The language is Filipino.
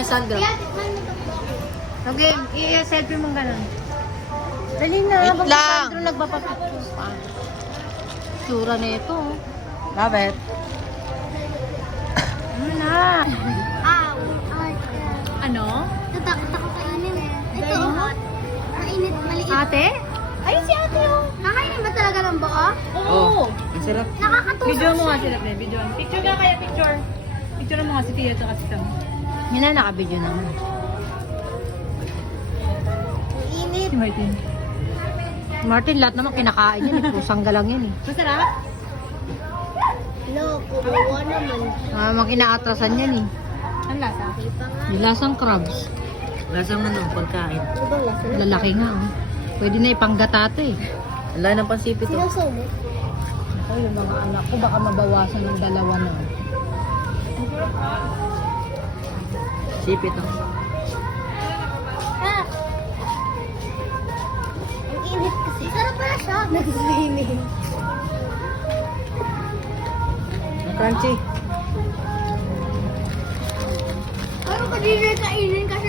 na, Sandra. Okay, i-selfie mo ganun. Dali na, Wait habang si lang. Sandro nagpapapicture pa. Tsura na ito. Bakit? Ano na? Ano? Tatakot ako kainin. Ito, hot. Mainit, maliit. Ate? Ayun si ate oh. Kakainin ba talaga ng buo? Oo. Ang sarap. Nakakatusok Video mo nga siya. sila, pre. Video. Picture ka kaya, picture. Picture mo nga si Tia at si Sam. Yun na, naka-video naman. Mainit. Si Martin. Martin, lahat naman kinakain yan. Pusang galang yan eh. Masarap? Loko, bawa naman. Mga inaatrasan yan eh. Ang lasa? Ipa nga. Yung lasang crabs. Lasang ano, pagkain. Ano bang lasa na? Lalaki nga oh. Pwede na ipanggatate eh. Ang layo ng pansipit to. Sinusaw mo? Ako yung mga anak ko, baka mabawasan ng dalawa na. Sipit to. Ah! Ang init kasi. Sarap pala siya. Nag-swimming. Ang crunchy. Ano ka din kainin kasi